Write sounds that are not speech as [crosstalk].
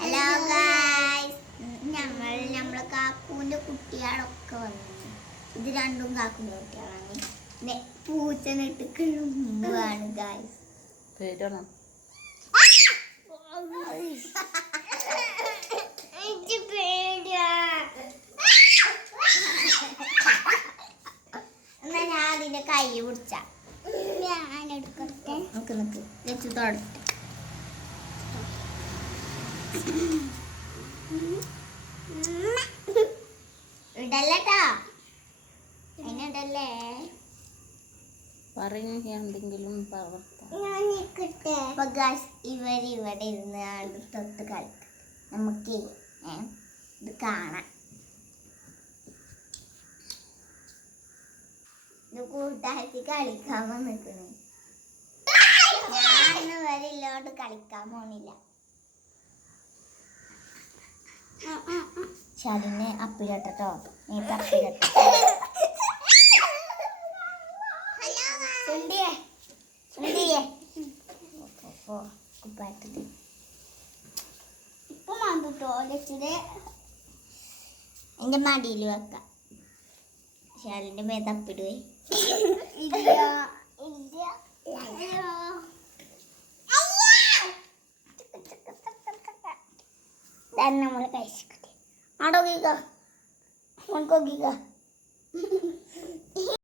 Hello guys ഞങ്ങൾ നമ്മളെ കാക്കൂന്റെ കുട്ടികളൊക്കെ വന്നു. ഇത് രണ്ടും കാക്കൂന്റെ കുട്ടികളാണ്. പിന്നെ പൂച്ചനിട്ട് മുമ്പാണ് ഗായ്സ് എന്നാ ഞാൻ അതിന്റെ കൈ പിടിച്ച. ഞാൻ എടുക്കട്ടെ. നിക്ക് നിക്ക്. വെച്ച് തൊടട്ടെ. ഇടല്ലട്ടാ അതിനിടല്ലേ പറയുന്ന എന്തെങ്കിലും പ്രകാശ് ഇവർ ഇവിടെ ഇരുന്ന് അടുത്തൊത്ത് കളിക്കും. നമുക്ക് ഇത് കാണാം. ഇത് കൂട്ടാരത്തി കളിക്കാൻ വന്നിട്ടുണ്ട് ഞാൻ ഇവരില്ലോട്ട് കളിക്കാൻ പോണില്ല. ശാലിനെ അപ്പിലട്ടോ നീ അപ്പിലട്ടോ കുപ്പായത്തിൽ ഇപ്പം മടിയിൽ വെക്കാം. ശാലിന്റെ മേ തപ്പിടുവേ ഇല്ല ഇല്ല ನನ್ನ ಮೂಲಕ ಇಸ್ಕೊತೀನಿ. ಆಡೋಗೀಗ ಹೊಂಟೋಗೀಗ [laughs]